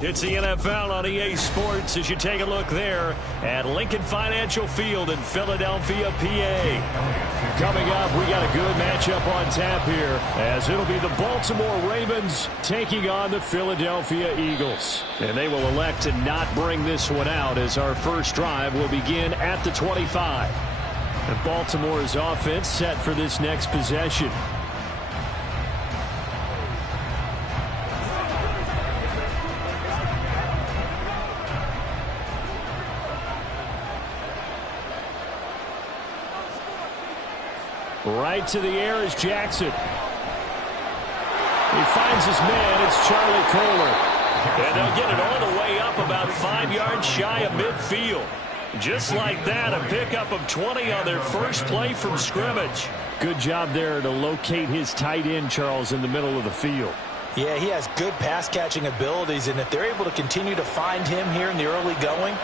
It's the NFL on EA Sports as you take a look there at Lincoln Financial Field in Philadelphia, PA. Coming up, we got a good matchup on tap here as it'll be the Baltimore Ravens taking on the Philadelphia Eagles. And they will elect to not bring this one out as our first drive will begin at the 25. And Baltimore's offense set for this next possession. Right to the air is Jackson. He finds his man. It's Charlie Kolar. And they'll get it all the way up about 5 yards shy of midfield. Just like that, a pickup of 20 on their first play from scrimmage. Good job there to locate his tight end, Charles, in the middle of the field. Yeah, he has good pass-catching abilities, and if they're able to continue to find him here in the early going,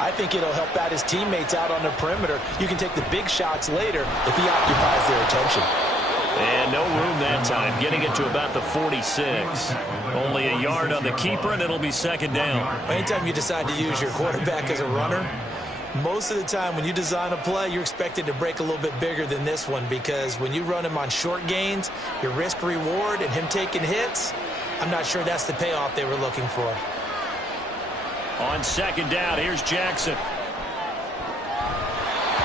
I think it'll help out his teammates out on the perimeter. You can take the big shots later if he occupies their attention. And no room that time, getting it to about the 46. Only a yard on the keeper, and it'll be second down. Anytime you decide to use your quarterback as a runner, most of the time when you design a play, you're expected to break a little bit bigger than this one, because when you run him on short gains, your risk-reward and him taking hits, I'm not sure that's the payoff they were looking for. On second down, here's Jackson.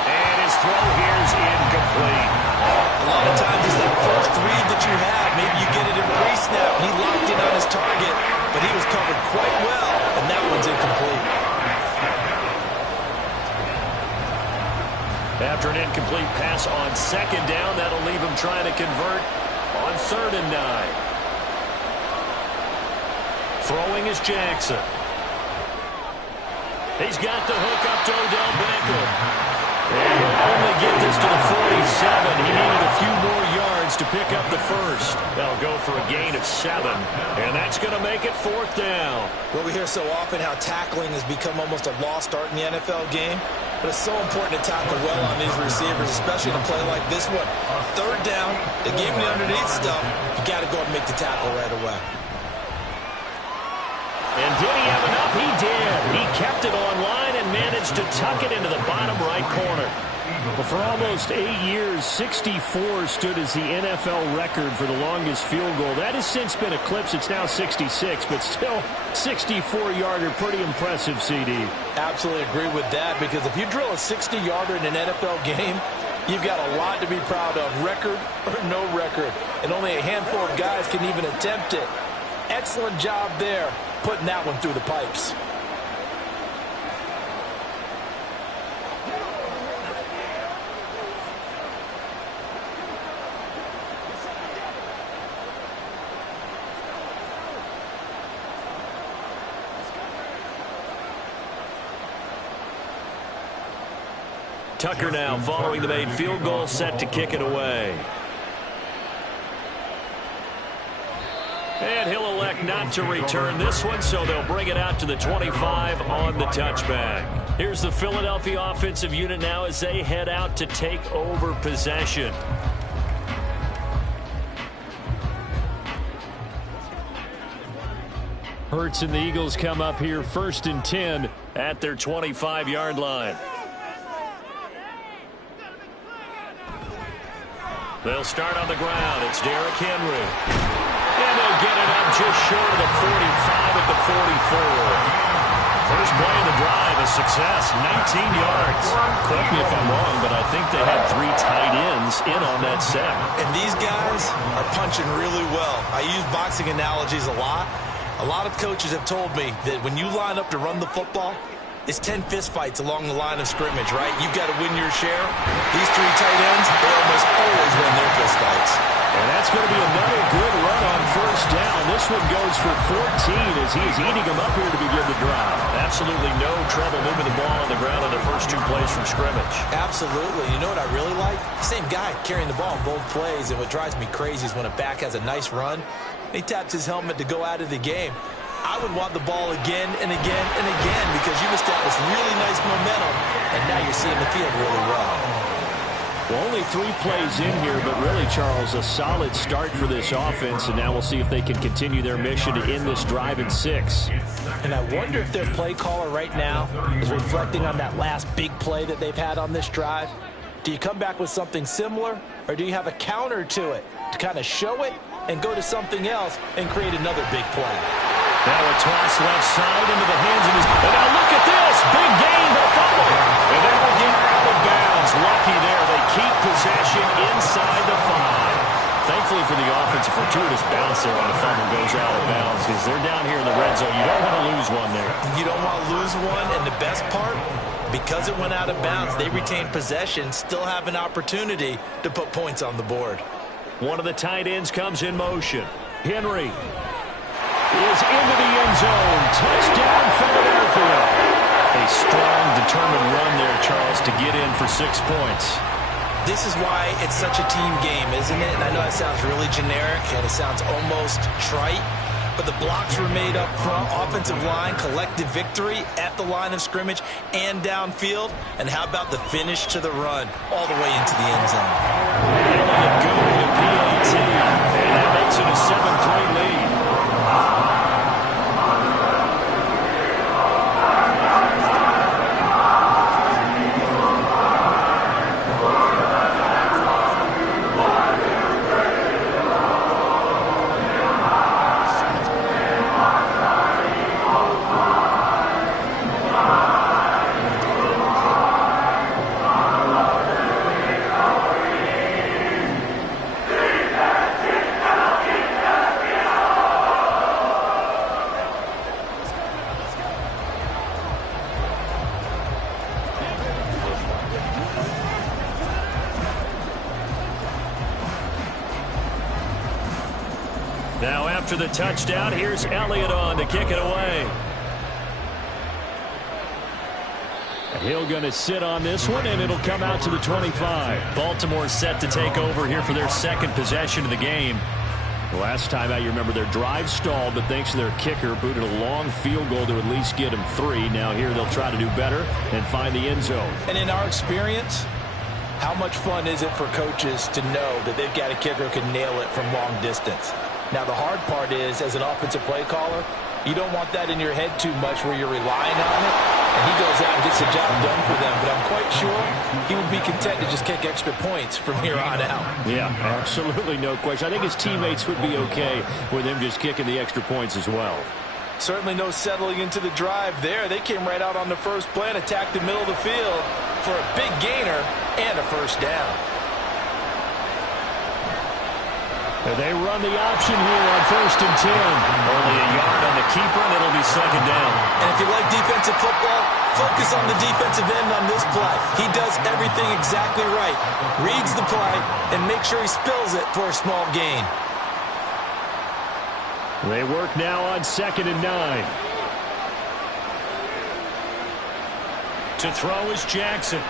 And his throw here's incomplete. A lot of times it's that first read that you have. Maybe you get it in pre-snap. He locked in on his target, but he was covered quite well, and that one's incomplete. After an incomplete pass on second down, that'll leave him trying to convert on 3rd and 9. Throwing is Jackson. He's got the hook up to Odell Beckham. And he'll only get this to the 47. He needed a few more yards to pick up the first. That'll go for a gain of 7. And that's going to make it 4th down. Well, we hear so often how tackling has become almost a lost art in the NFL game. But it's so important to tackle well on these receivers, especially in a play like this one. 3rd down, they gave him the underneath stuff. You got to go and make the tackle right away. And did he have enough? He did. He kept it on line and managed to tuck it into the bottom right corner. Well, for almost 8 years, 64 stood as the NFL record for the longest field goal. That has since been eclipsed. It's now 66, but still 64-yarder. Pretty impressive, CD. Absolutely agree with that, because if you drill a 60-yarder in an NFL game, you've got a lot to be proud of, record or no record. And only a handful of guys can even attempt it. Excellent job there, putting that one through the pipes. Tucker now following the made field goal, set to kick it away. And he'll elect not to return this one, so they'll bring it out to the 25 on the touchback. Here's the Philadelphia offensive unit now as they head out to take over possession. Hurts and the Eagles come up here 1st and 10 at their 25-yard line. They'll start on the ground. It's Derrick Henry. And they'll get it up just short of the 45 at the 44. First play of the drive, a success, 19 yards. Correct me if I'm wrong, but I think they had 3 tight ends in on that set. And these guys are punching really well. I use boxing analogies a lot. A lot of coaches have told me that when you line up to run the football, it's 10 fistfights along the line of scrimmage, right? You've got to win your share. These 3 tight ends, they almost always win their fistfights. And that's going to be another good run on 1st down. This one goes for 14 as he is eating them up here to begin the drive. Absolutely no trouble moving the ball on the ground on the first 2 plays from scrimmage. Absolutely. You know what I really like? Same guy carrying the ball in both plays, and what drives me crazy is when a back has a nice run, he taps his helmet to go out of the game. I would want the ball again and again and again because you've established really nice momentum, and now you're seeing the field really well. Well, only 3 plays in here, but really, Charles, a solid start for this offense, and now we'll see if they can continue their mission to end this drive in 6. And I wonder if their play caller right now is reflecting on that last big play that they've had on this drive. Do you come back with something similar, or do you have a counter to it to kind of show it and go to something else and create another big play? Now a toss left side into the hands of his... And now look at this. Big gain, but fumble. And they will get out of bounds. Lucky there. They keep possession inside the 5. Thankfully for the offense, a fortuitous bounce there when the fumble goes out of bounds because they're down here in the red zone. You don't want to lose one there. You don't want to lose one, and the best part, because it went out of bounds, they retain possession, still have an opportunity to put points on the board. One of the tight ends comes in motion. Henry is into the end zone. Touchdown, Philadelphia. A strong, determined run there, Charles, to get in for 6 points. This is why it's such a team game, isn't it? And I know that sounds really generic, and it sounds almost trite, but the blocks were made up front, offensive line, collective victory at the line of scrimmage and downfield. And how about the finish to the run all the way into the end zone? And let it go to the PAT, and that makes it a 7-3 lead. after the touchdown. Here's Elliott on to kick it away. Hill going to sit on this one, and it'll come out to the 25. Baltimore set to take over here for their second possession of the game. Last time out, you remember their drive stalled, but thanks to their kicker, booted a long field goal to at least get them 3. Now here they'll try to do better and find the end zone. And in our experience, how much fun is it for coaches to know that they've got a kicker who can nail it from long distance? Now the hard part is, as an offensive play caller, you don't want that in your head too much where you're relying on it, and he goes out and gets the job done for them. But I'm quite sure he would be content to just kick extra points from here on out. Yeah, absolutely no question. I think his teammates would be okay with him just kicking the extra points as well. Certainly no settling into the drive there. They came right out on the first play and attacked the middle of the field for a big gainer and a first down. They run the option here on 1st and 10. Only a yard on the keeper, and it'll be second down. And if you like defensive football, focus on the defensive end on this play. He does everything exactly right. Reads the play and makes sure he spills it for a small gain. They work now on 2nd and 9. To throw is Jackson.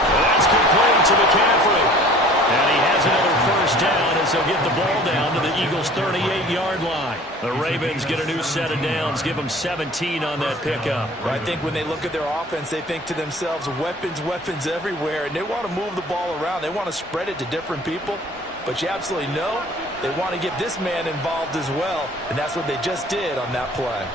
That's complete to McCaffrey. And he has another first down as they'll get the ball down to the Eagles' 38-yard line. The Ravens get a new set of downs, give them 17 on that pickup. I think when they look at their offense, they think to themselves, weapons, weapons everywhere, and they want to move the ball around. They want to spread it to different people, but you absolutely know they want to get this man involved as well, and that's what they just did on that play.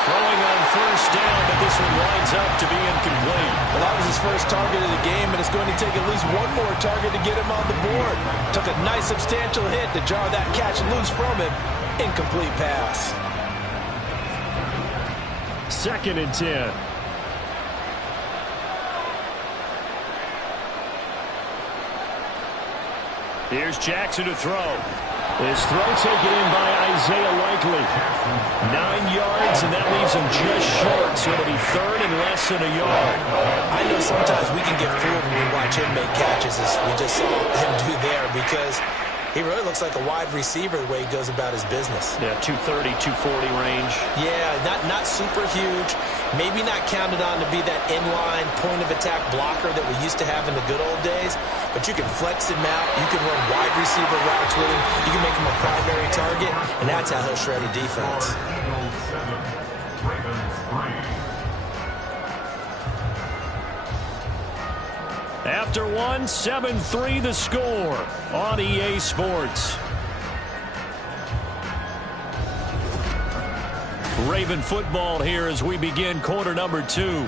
Throwing on first down, but this one winds up to be incomplete. Well, that was his first target of the game, and it's going to take at least one more target to get him on the board. Took a nice substantial hit to jar that catch loose from him. Incomplete pass. 2nd and 10. Here's Jackson to throw. His throw taken in by Isaiah Likely. 9 yards, and that leaves him just short, so it'll be 3rd and less than a yard. I know sometimes we can get fooled when we watch him make catches, as we just saw him do there, because he really looks like a wide receiver the way he goes about his business. Yeah, 230, 240 range. Yeah, not super huge. Maybe not counted on to be that inline point-of-attack blocker that we used to have in the good old days. But you can flex him out. You can run wide receiver routes with him. You can make him a primary target, and that's how he'll shred a defense. After one, 7-3 the score on EA Sports. Raven football here as we begin quarter number 2.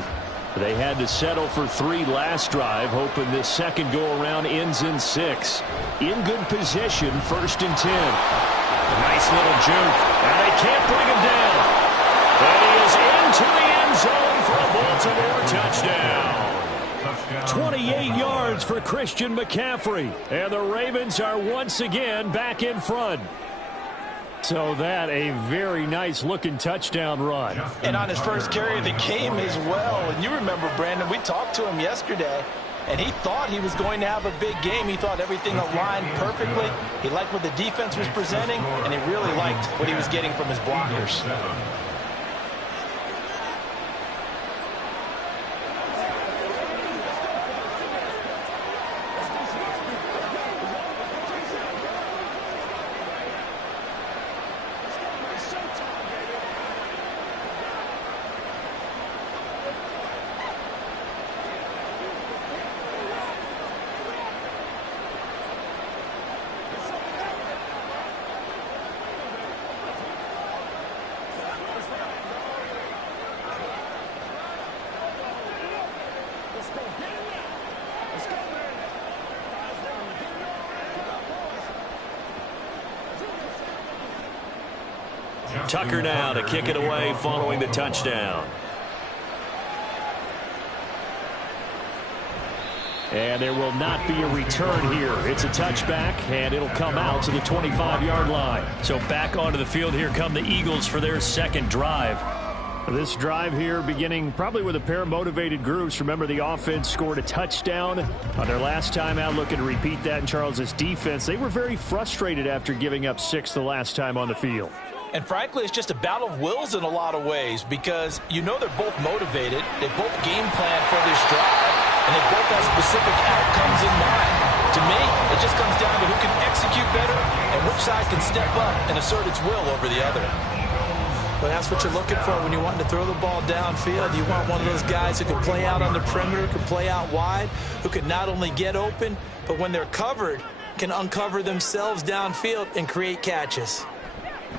They had to settle for 3 last drive, hoping this second go-around ends in 6. In good position, 1st and 10. A nice little juke, and they can't bring him down. And he is into the end zone for a Baltimore touchdown. 28 yards for Christian McCaffrey. And the Ravens are once again back in front. So that a very nice-looking touchdown run. And on his first carry of the game as well. And you remember, Brandon, we talked to him yesterday, and he thought he was going to have a big game. He thought everything aligned perfectly. He liked what the defense was presenting, and he really liked what he was getting from his blockers. Tucker now to kick it away following the touchdown. And there will not be a return here. It's a touchback, and it'll come out to the 25-yard line. So back onto the field here come the Eagles for their second drive. This drive here beginning probably with a pair of motivated groups. Remember, the offense scored a touchdown on their last time out, looking to repeat that in Charles' defense. They were very frustrated after giving up 6 the last time on the field. And frankly, it's just a battle of wills in a lot of ways because you know they're both motivated. They both game plan for this drive, and they both have specific outcomes in mind. To me, it just comes down to who can execute better and which side can step up and assert its will over the other. Well, that's what you're looking for when you want to throw the ball downfield. You want one of those guys who can play out on the perimeter, can play out wide, who can not only get open, but when they're covered, can uncover themselves downfield and create catches.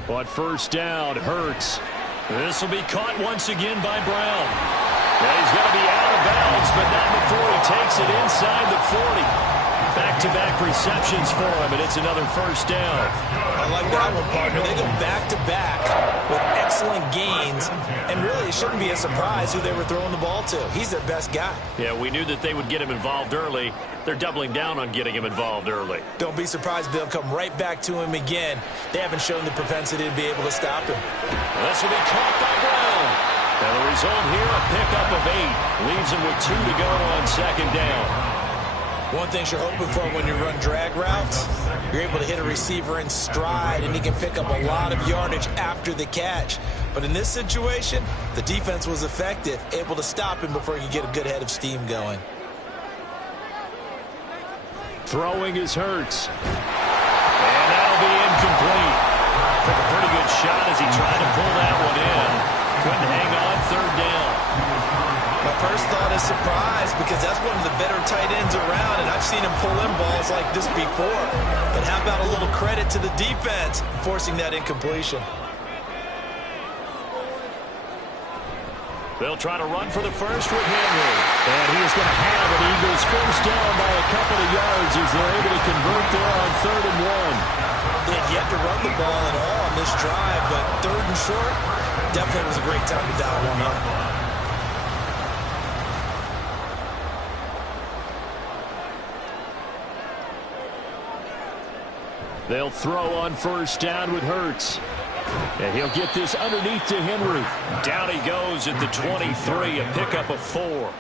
But first down, Hurts. This will be caught once again by Brown. Yeah, he's going to be out of bounds, but not before he takes it inside the 40. Back-to-back receptions for him, and it's another first down. I like that one, partner. They go back-to-back with excellent gains, and really it shouldn't be a surprise who they were throwing the ball to. He's their best guy. Yeah, we knew that they would get him involved early. They're doubling down on getting him involved early. Don't be surprised they'll come right back to him again. They haven't shown the propensity to be able to stop him. This will be caught by Brown. And the result here, a pickup of 8. Leaves him with 2 to go on second down. One thing you're hoping for when you run drag routes, you're able to hit a receiver in stride, and he can pick up a lot of yardage after the catch. But in this situation, the defense was effective, able to stop him before he could get a good head of steam going. Throwing is Hurts. And that'll be incomplete. Took a pretty good shot as he tried to pull that one in. Couldn't hang on third down. My first thought is surprise because that's one of the better tight ends around, and I've seen him pull in balls like this before. But how about a little credit to the defense forcing that incompletion? They'll try to run for the first with Henry. And he is going to have an Eagles first down by a couple of yards as they're able to convert there on 3rd and 1. They had yet to run the ball at all on this drive, but 3rd and short definitely was a great time to dial one up. They'll throw on first down with Hurts. And he'll get this underneath to Henry. Down he goes at the 23, a pickup of 4.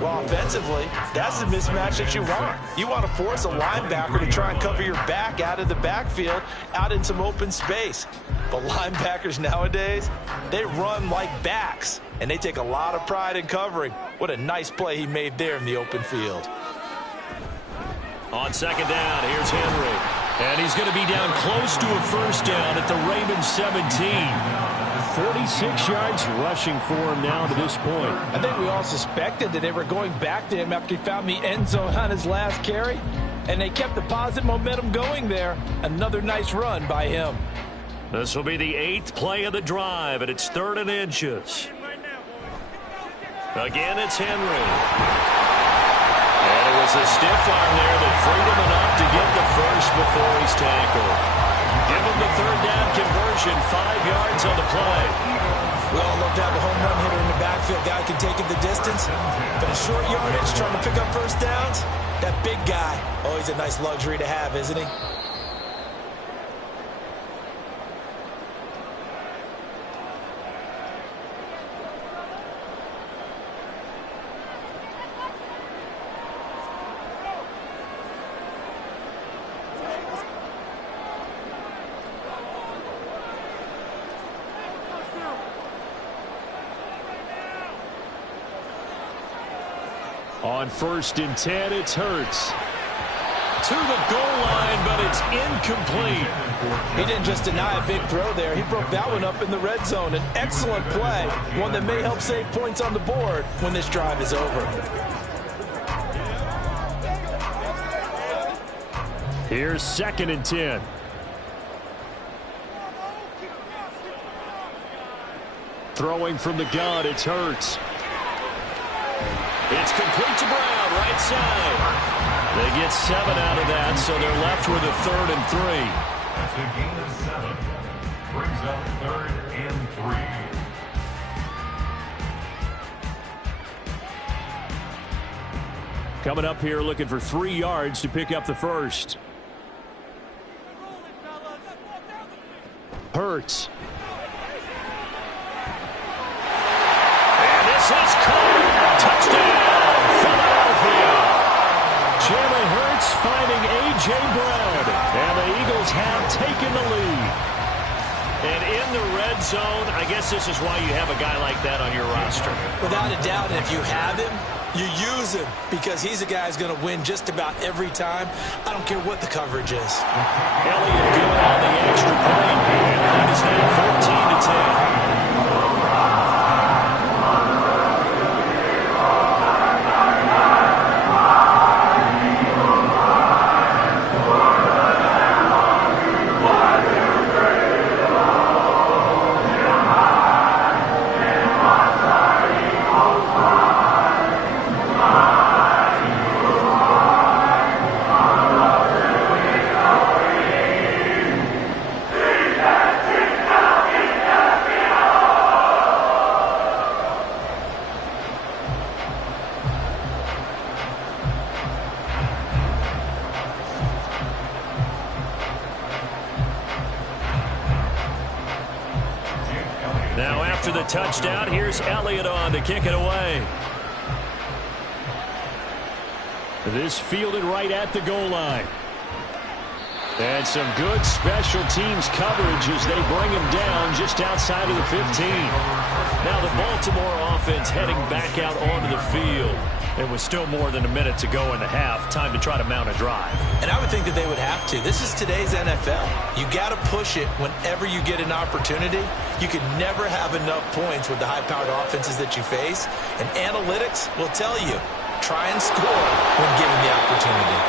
Well, offensively, that's the mismatch that you want. You want to force a linebacker to try and cover your back out of the backfield, out in some open space. But linebackers nowadays, they run like backs, and they take a lot of pride in covering. What a nice play he made there in the open field. On second down, here's Henry. And he's going to be down close to a first down at the Ravens 17. 46 yards rushing for him now to this point. I think we all suspected that they were going back to him after he found the end zone on his last carry. And they kept the positive momentum going there. Another nice run by him. This will be the 8th play of the drive, and it's 3rd and inches. Again, it's Henry. And it was a stiff arm there that freed him enough to get the first before he's tackled. Give him the 3rd down conversion, 5 yards on the play. We all love to have a home run hitter in the backfield. Guy can take it the distance. But a short yardage, trying to pick up first downs, that big guy, always a nice luxury to have, isn't he? On 1st and 10, it's Hurts. To the goal line, but it's incomplete. He didn't just deny a big throw there. He broke that one up in the red zone. An excellent play, one that may help save points on the board when this drive is over. Here's 2nd and 10. Throwing from the gun, it's Hurts. It's complete to Brown, right side. They get 7 out of that, so they're left with a 3rd and 3. That's a gain of 7. Brings up 3rd and 3. Coming up here looking for 3 yards to pick up the first. Hurts. is caught. Touchdown, Philadelphia. Jalen Hurts finding A.J. Brown. And the Eagles have taken the lead. And in the red zone, I guess this is why you have a guy like that on your roster. Without a doubt, and if you have him, you use him because he's a guy who's going to win just about every time. I don't care what the coverage is. Elliott good on the extra point. And the lead is now 14-10. Now after the touchdown, here's Elliott on to kick it away. This fielded right at the goal line. And some good special teams coverage as they bring him down just outside of the 15. Now the Baltimore offense heading back out onto the field. It was still more than a minute to go in the half. Time to try to mount a drive. And I would think that they would have to. This is today's NFL. You got to push it whenever you get an opportunity. You can never have enough points with the high-powered offenses that you face. And analytics will tell you, try and score when given the opportunity.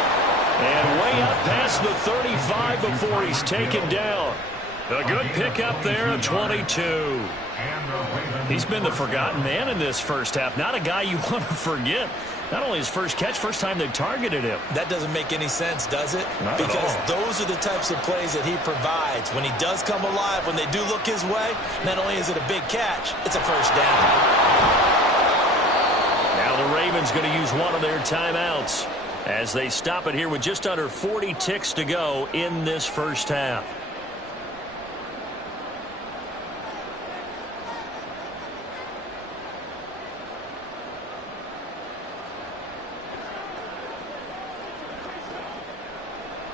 And way up past the 35 before he's taken down. A good pickup there of 22. He's been the forgotten man in this first half. Not a guy you want to forget. Not only his first catch, first time they targeted him. That doesn't make any sense, does it? Not because at all. Those are the types of plays that he provides. When he does come alive, when they do look his way, not only is it a big catch, it's a first down. Now the Ravens going to use one of their timeouts as they stop it here with just under 40 ticks to go in this first half.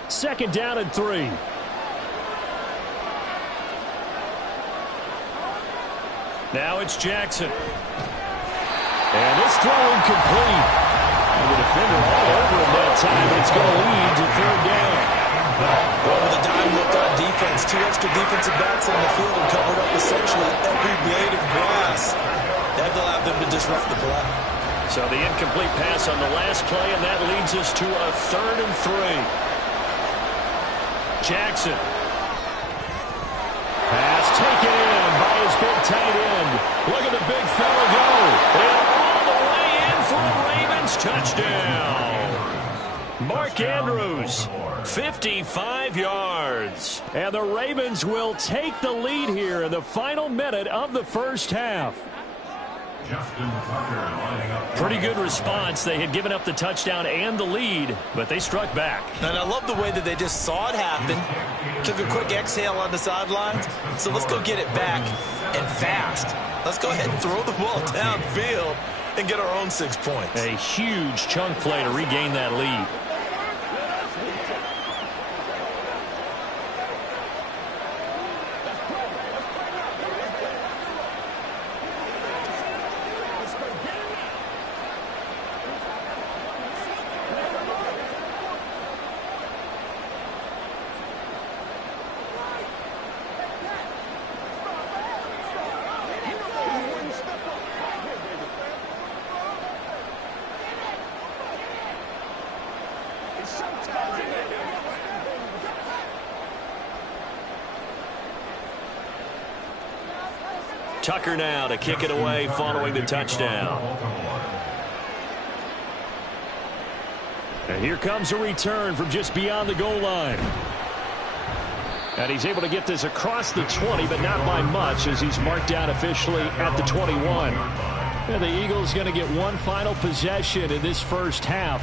Second down and 3. Now it's Jackson. And this throw incomplete. And the defender all over him that time, but it's going to lead to third down. Well, with a dime look on defense, 2 extra defensive backs on the field and covered up essentially every blade of grass. That allowed them to disrupt the play. So the incomplete pass on the last play, and that leads us to a 3rd and 3. Jackson. Pass taken in by his big tight end. Look at the big fella go. And all the way in for a Ravens touchdown. Mark Andrews, 55 yards. And the Ravens will take the lead here in the final minute of the first half. Justin Tucker lining up. Pretty good response. They had given up the touchdown and the lead, but they struck back. And I love the way that they just saw it happen, took a quick exhale on the sidelines. So let's go get it back and fast. Let's go ahead and throw the ball downfield and get our own 6 points. A huge chunk play to regain that lead. Tucker now to kick it away following the touchdown. And here comes a return from just beyond the goal line. And he's able to get this across the 20, but not by much as he's marked out officially at the 21. And the Eagles going to get one final possession in this first half.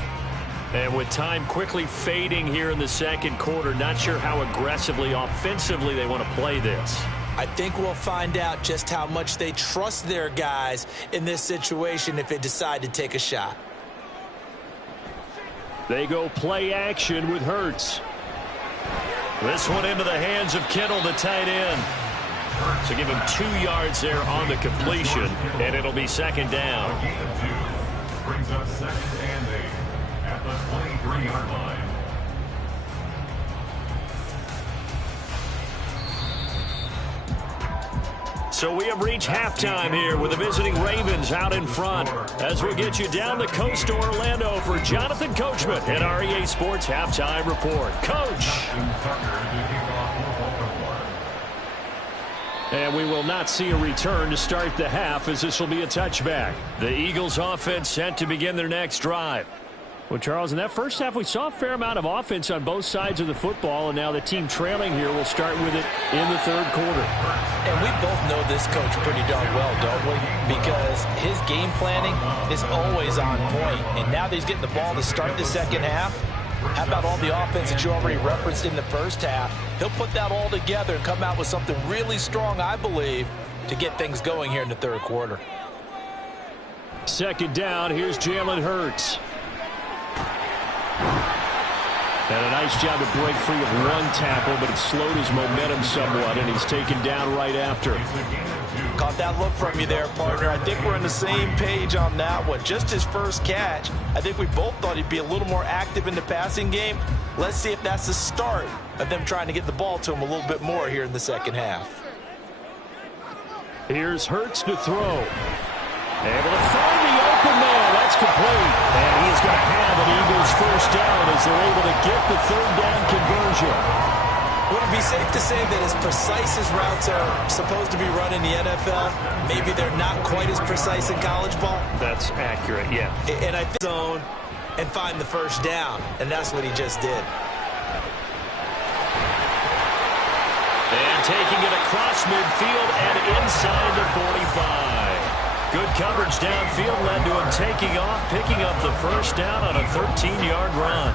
And with time quickly fading here in the second quarter, not sure how aggressively, offensively they want to play this. I think we'll find out just how much they trust their guys in this situation if they decide to take a shot. They go play action with Hurts. This one into the hands of Kittle, the tight end. So give him 2 yards there on the completion, and it'll be second down. Gain of 2 brings up 2nd and 8 at the 23-yard line. So we have reached halftime here with the visiting Ravens out in front. As we'll get you down the coast to Orlando for Jonathan Coachman at our EA Sports Halftime Report. Coach. And we will not see a return to start the half, as this will be a touchback. The Eagles offense set to begin their next drive. Well, Charles, in that first half, we saw a fair amount of offense on both sides of the football, and now the team trailing here will start with it in the third quarter. And we both know this coach pretty darn well, don't we? Because his game planning is always on point. And now that he's getting the ball to start the second half, how about all the offense that you already referenced in the first half? He'll put that all together and come out with something really strong, I believe, to get things going here in the third quarter. Second down, here's Jalen Hurts. And a nice job to break free of one tackle, but it slowed his momentum somewhat, and he's taken down right after. Caught that look from you there, partner. I think we're on the same page on that one. Just his first catch, I think we both thought he'd be a little more active in the passing game. Let's see if that's the start of them trying to get the ball to him a little bit more here in the second half. Here's Hurts to throw. Able to find the open man. That's complete. And he is going to have an Eagles first down as they're able to get the third down conversion. Would it be safe to say that as precise as routes are supposed to be run in the NFL, maybe they're not quite as precise in college ball? That's accurate, yeah. And I think zone and find the first down, and that's what he just did. And taking it across midfield and inside the 45. Good coverage downfield led to him taking off, picking up the first down on a 13-yard run.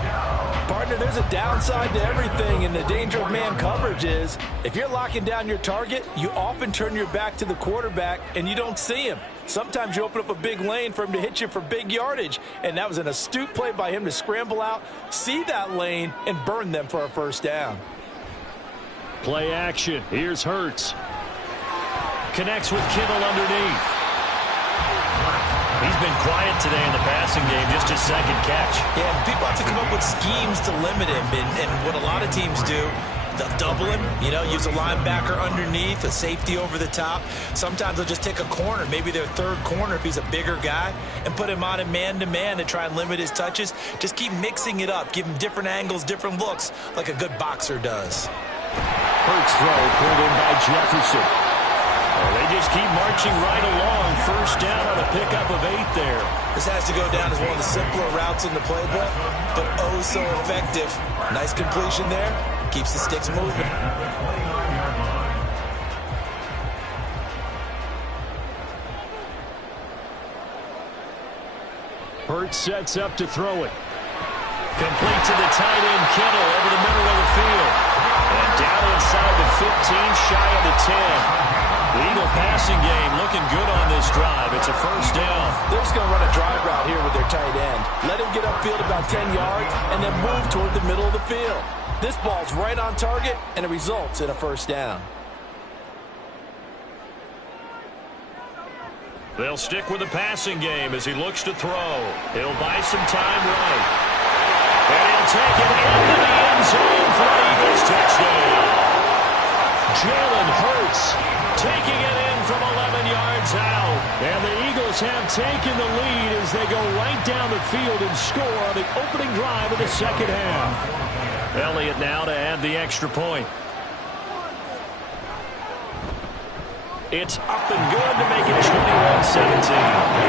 Partner, there's a downside to everything, and the danger of man coverage is if you're locking down your target, you often turn your back to the quarterback and you don't see him. Sometimes you open up a big lane for him to hit you for big yardage, and that was an astute play by him to scramble out, see that lane, and burn them for a first down. Play action. Here's Hurts. Connects with Kittle underneath. He's been quiet today in the passing game, just his second catch. Yeah, people have to come up with schemes to limit him, and what a lot of teams do, they'll double him, use a linebacker underneath, a safety over the top. Sometimes they'll just take a corner, maybe their third corner if he's a bigger guy, and put him on a man-to-man to try and limit his touches. Just keep mixing it up, give him different angles, different looks, like a good boxer does. Hurts throw pulled in by Jefferson. They just keep marching right along. First down on a pickup of 8 there. This has to go down as one of the simpler routes in the playbook, but oh so effective. Nice completion there. Keeps the sticks moving. Hurts sets up to throw it. Complete to the tight end, Kittle, over the middle of the field. And down inside the 15, shy of the 10. The Eagle passing game looking good on this drive. It's a first down. They're just going to run a drive route here with their tight end. Let him get upfield about 10 yards and then move toward the middle of the field. This ball's right on target, and it results in a first down. They'll stick with the passing game as he looks to throw. He'll buy some time right. And he'll take it into the end zone for an Eagles touchdown. Jalen Hurts taking it in from 11 yards out. And the Eagles have taken the lead as they go right down the field and score on the opening drive of the second half. Elliott now to add the extra point. It's up and good to make it 21-17.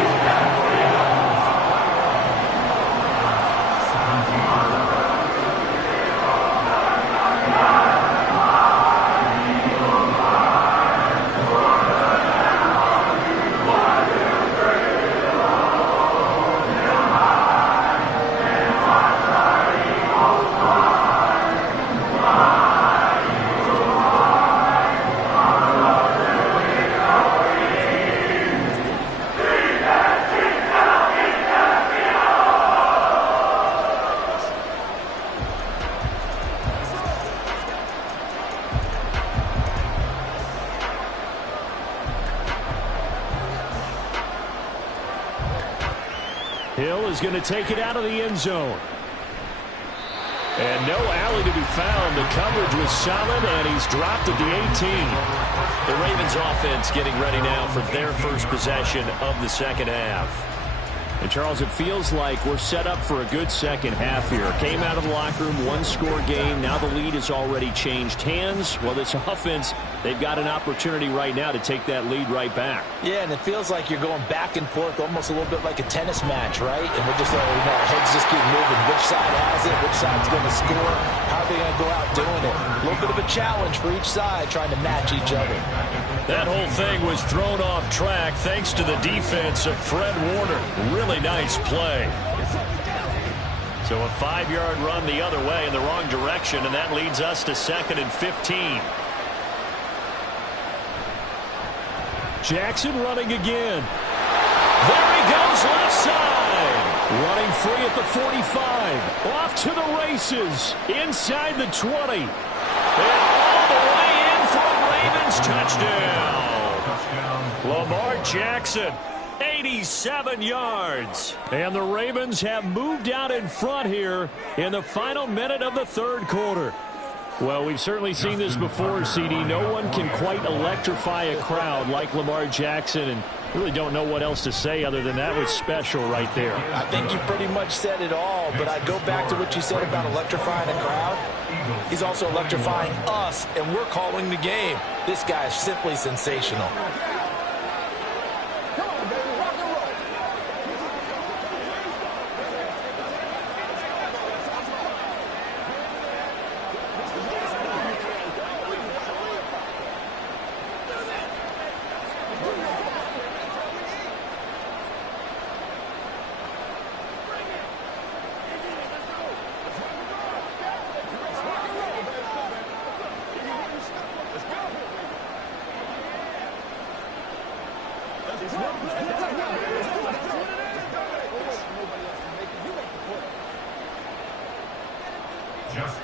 Hill is going to take it out of the end zone. And no alley to be found. The coverage was solid, and he's dropped at the 18. The Ravens offense getting ready now for their first possession of the second half. And, Charles, it feels like we're set up for a good second half here. Came out of the locker room, one-score game. Now the lead has already changed hands. Well, this offense, they've got an opportunity right now to take that lead right back. Yeah, and it feels like you're going back and forth, almost a little bit like a tennis match, right? And we're just, our heads just keep moving. Which side has it? Which side's going to score? How are they going to go out doing it? A little bit of a challenge for each side, trying to match each other. That whole thing was thrown off track thanks to the defense of Fred Warner. Really nice play. So a 5-yard run the other way in the wrong direction, and that leads us to 2nd and 15. Jackson running again. There he goes, left side. Running free at the 45. Off to the races. Inside the 20. And all the way in for a Ravens touchdown. Lamar Jackson, 87 yards. And the Ravens have moved out in front here in the final minute of the third quarter. Well, we've certainly seen this before, CD. No one can quite electrify a crowd like Lamar Jackson, and really don't know what else to say other than that was special right there. I think you pretty much said it all, but I go back to what you said about electrifying a crowd. He's also electrifying us, and we're calling the game. This guy is simply sensational.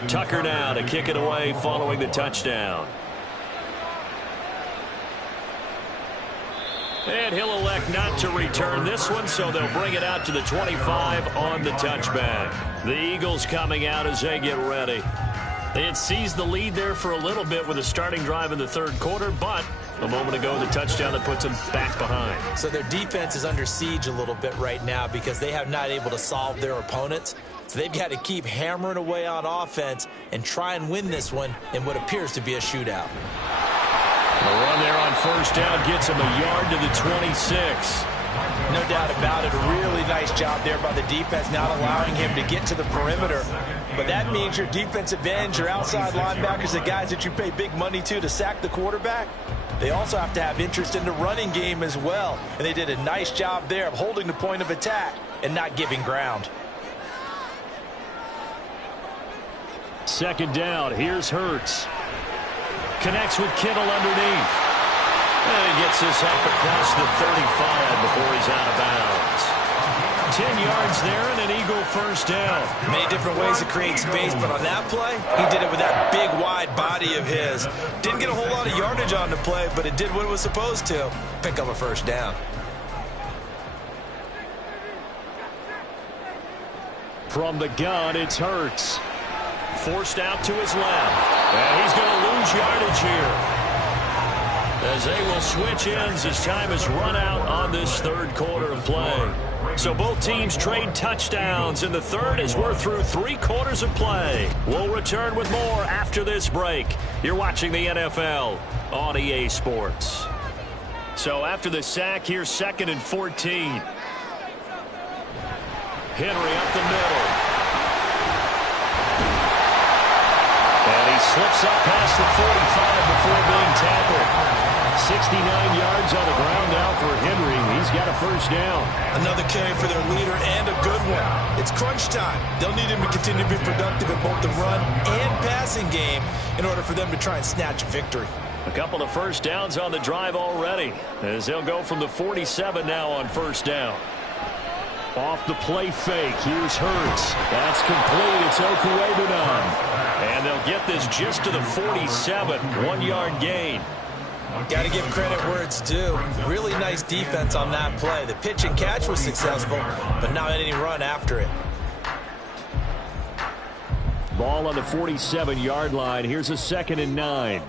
Tucker now to kick it away following the touchdown. And he'll elect not to return this one, so they'll bring it out to the 25 on the touchback. The Eagles coming out as they get ready. They had seized the lead there for a little bit with a starting drive in the third quarter, but a moment ago the touchdown that puts them back behind. So their defense is under siege a little bit right now because they have not able to solve their opponents. So they've got to keep hammering away on offense and try and win this one in what appears to be a shootout. The run there on first down gets him a yard to the 26. No doubt about it. A really nice job there by the defense, not allowing him to get to the perimeter. But that means your defensive ends, your outside linebackers, the guys that you pay big money to sack the quarterback, they also have to have interest in the running game as well. And they did a nice job there of holding the point of attack and not giving ground. Second down. Here's Hurts. Connects with Kittle underneath. And he gets this up across the 35 before he's out of bounds. 10 yards there and an Eagle first down. Many different ways to create space, but on that play, he did it with that big, wide body of his. Didn't get a whole lot of yardage on the play, but it did what it was supposed to. Pick up a first down. From the gun, it's Hurts. Forced out to his left. And he's going to lose yardage here, as they will switch ends as time has run out on this third quarter of play. So both teams trade touchdowns in the third as we're through 3 quarters of play. We'll return with more after this break. You're watching the NFL on EA Sports. So after the sack, here's 2nd and 14. Henry up the middle. And he slips up past the 45 before being tackled. 69 yards on the ground now for Henry. He's got a first down. Another carry for their leader and a good one. It's crunch time. They'll need him to continue to be productive in both the run and passing game in order for them to try and snatch a victory. A couple of first downs on the drive already, as they'll go from the 47 now on first down. Off the play fake. Here's Hurts. That's complete. It's Okuebunan. And they'll get this just to the 47. 1-yard gain. Got to give credit where it's due. Really nice defense on that play. The pitch and catch was successful, but not any run after it. Ball on the 47-yard line. Here's a 2nd and 9.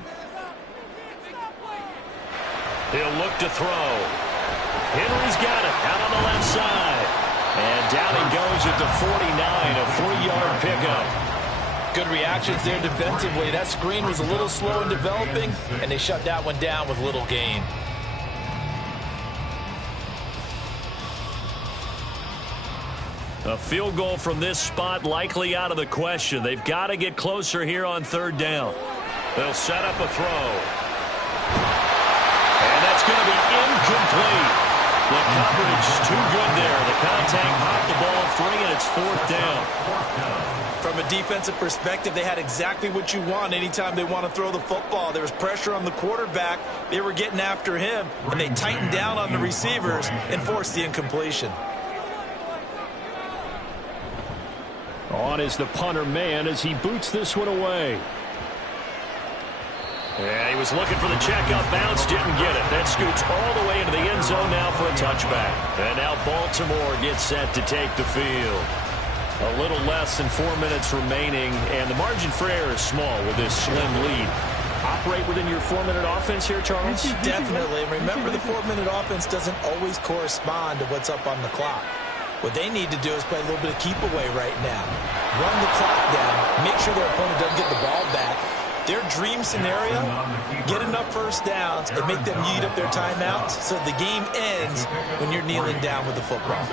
He'll look to throw. Henry's got it out on the left side. And down he goes at the 49, a 3-yard pickup. Good reactions there defensively. That screen was a little slow in developing, and they shut that one down with little gain. A field goal from this spot likely out of the question. They've got to get closer here on 3rd down. They'll set up a throw. And that's going to be incomplete. The coverage too good there. The contact popped the ball free, and it's 4th down. From a defensive perspective, they had exactly what you want anytime they want to throw the football. There was pressure on the quarterback. They were getting after him, and they tightened down on the receivers and forced the incompletion. On is the punter man as he boots this one away. Yeah, he was looking for the checkup bounce, didn't get it. That scoots all the way into the end zone now for a touchback. And now Baltimore gets set to take the field. A little less than 4 minutes remaining, and the margin for error is small with this slim lead. Operate within your 4-minute offense here, Charles? Definitely. Remember, the 4-minute offense doesn't always correspond to what's up on the clock. What they need to do is play a little bit of keep away right now. Run the clock down. Make sure their opponent doesn't get the ball back. Their dream scenario, get enough first downs and make them eat up their timeouts so the game ends when you're kneeling down with the football.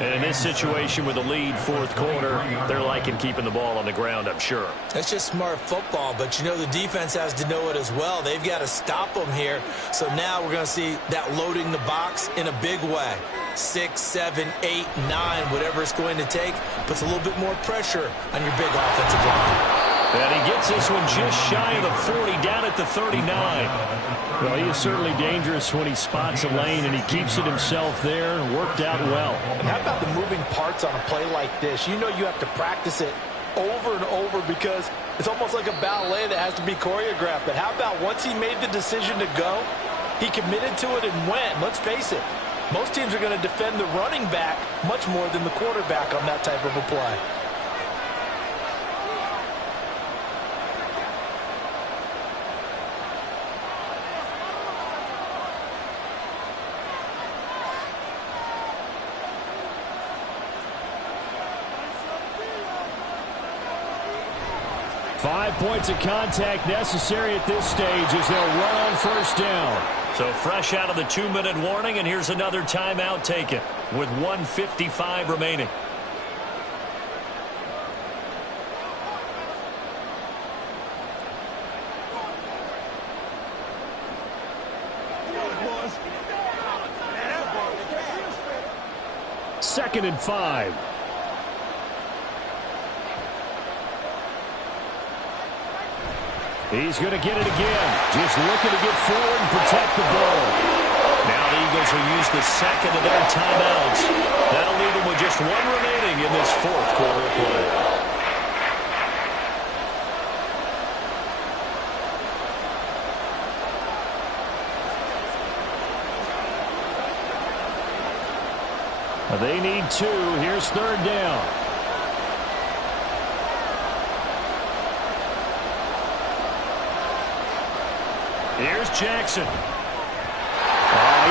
And in this situation with the lead, 4th quarter, they're liking keeping the ball on the ground, I'm sure. That's just smart football, but you know the defense has to know it as well. They've got to stop them here. So now we're going to see that loading the box in a big way. 6, 7, 8, 9, whatever it's going to take, puts a little bit more pressure on your big offensive line. And he gets this one just shy of the 40, down at the 39. Well, he is certainly dangerous when he spots a lane, and he keeps it himself there. Worked out well. And how about the moving parts on a play like this? You know you have to practice it over and over because it's almost like a ballet that has to be choreographed. But how about once he made the decision to go, he committed to it and went. Let's face it, most teams are going to defend the running back much more than the quarterback on that type of a play. Five points of contact necessary at this stage as they'll run on 1st down. So fresh out of the 2-minute warning, and here's another timeout taken with 1:55 remaining. Second and 5. He's going to get it again. Just looking to get forward and protect the ball. Now the Eagles will use the second of their timeouts. That'll leave them with just 1 remaining in this 4th quarter play. They need 2. Here's 3rd down. Here's Jackson. He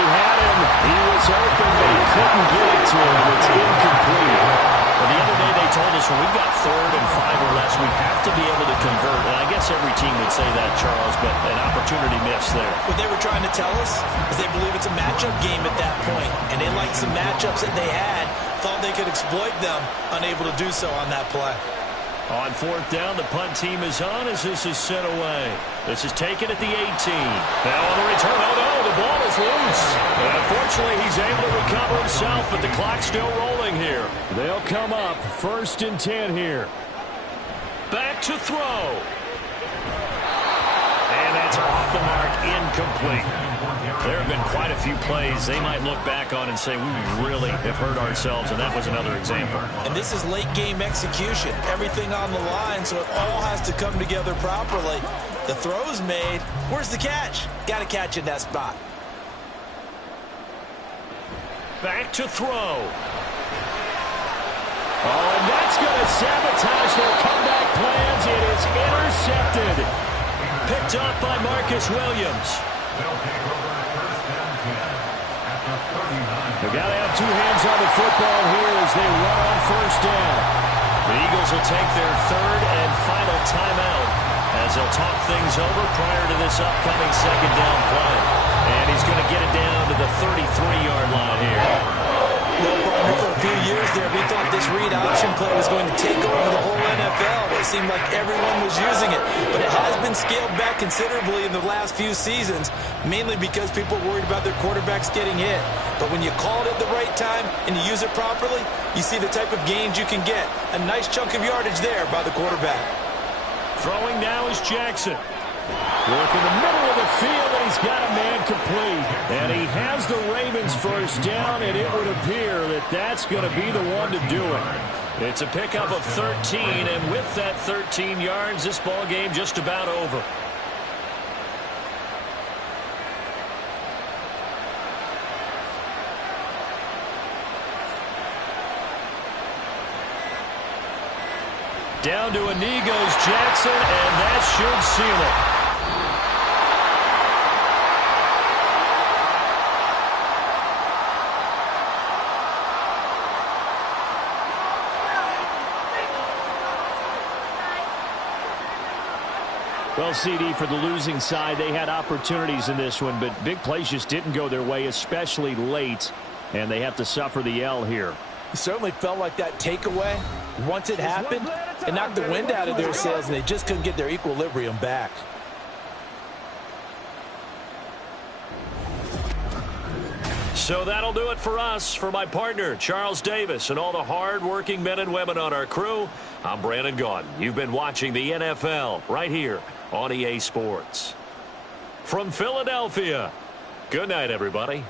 had him. He was open, but he couldn't get it to him. It's incomplete. Well, the other day they told us when we've got 3rd and 5 or less, we have to be able to convert. And I guess every team would say that, Charles, but an opportunity missed there. What they were trying to tell us is they believe it's a matchup game at that point, and they liked some matchups that they had, thought they could exploit them, unable to do so on that play. On 4th down, the punt team is on as this is sent away. This is taken at the 18. Now on the return, oh no, the ball is loose. Unfortunately, he's able to recover himself, but the clock's still rolling here. They'll come up 1st and 10 here. Back to throw. And that's off the mark, incomplete. There have been quite a few plays they might look back on and say, we really have hurt ourselves, and that was another example. And this is late game execution. Everything on the line, so it all has to come together properly. The throw's made. Where's the catch? Got to catch in that spot. Back to throw. Oh, and that's going to sabotage their comeback plans. It is intercepted. Picked up by Marcus Williams. They'll take over first and 10 at the 39. They've got to have two hands on the football here as they run on first down. The Eagles will take their third and final timeout as they'll talk things over prior to this upcoming second down play. And he's going to get it down to the 33-yard line here. Well, partner, for a few years there, we thought this read option play was going to take over the whole NFL. It seemed like everyone was using it. But it has been scaled back considerably in the last few seasons, mainly because people are worried about their quarterbacks getting hit. But when you call it at the right time and you use it properly, you see the type of gains you can get. A nice chunk of yardage there by the quarterback. Throwing now is Jackson. Work in the middle of the field, and he's got a man complete. And he has the Ravens first down, and it would appear that that's going to be the one to do it. It's a pickup of 13, and with that 13 yards, this ball game just about over. Down to a knee goes Jackson, and that should seal it. Well, CD, for the losing side, they had opportunities in this one, but big plays just didn't go their way, especially late, and they have to suffer the L here. It certainly felt like that takeaway. Once it happened, it knocked the wind out of their sails, and they just couldn't get their equilibrium back. So that'll do it for us. For my partner, Charles Davis, and all the hard-working men and women on our crew, I'm Brandon Gaudin. You've been watching the NFL right here on EA Sports. From Philadelphia, good night, everybody.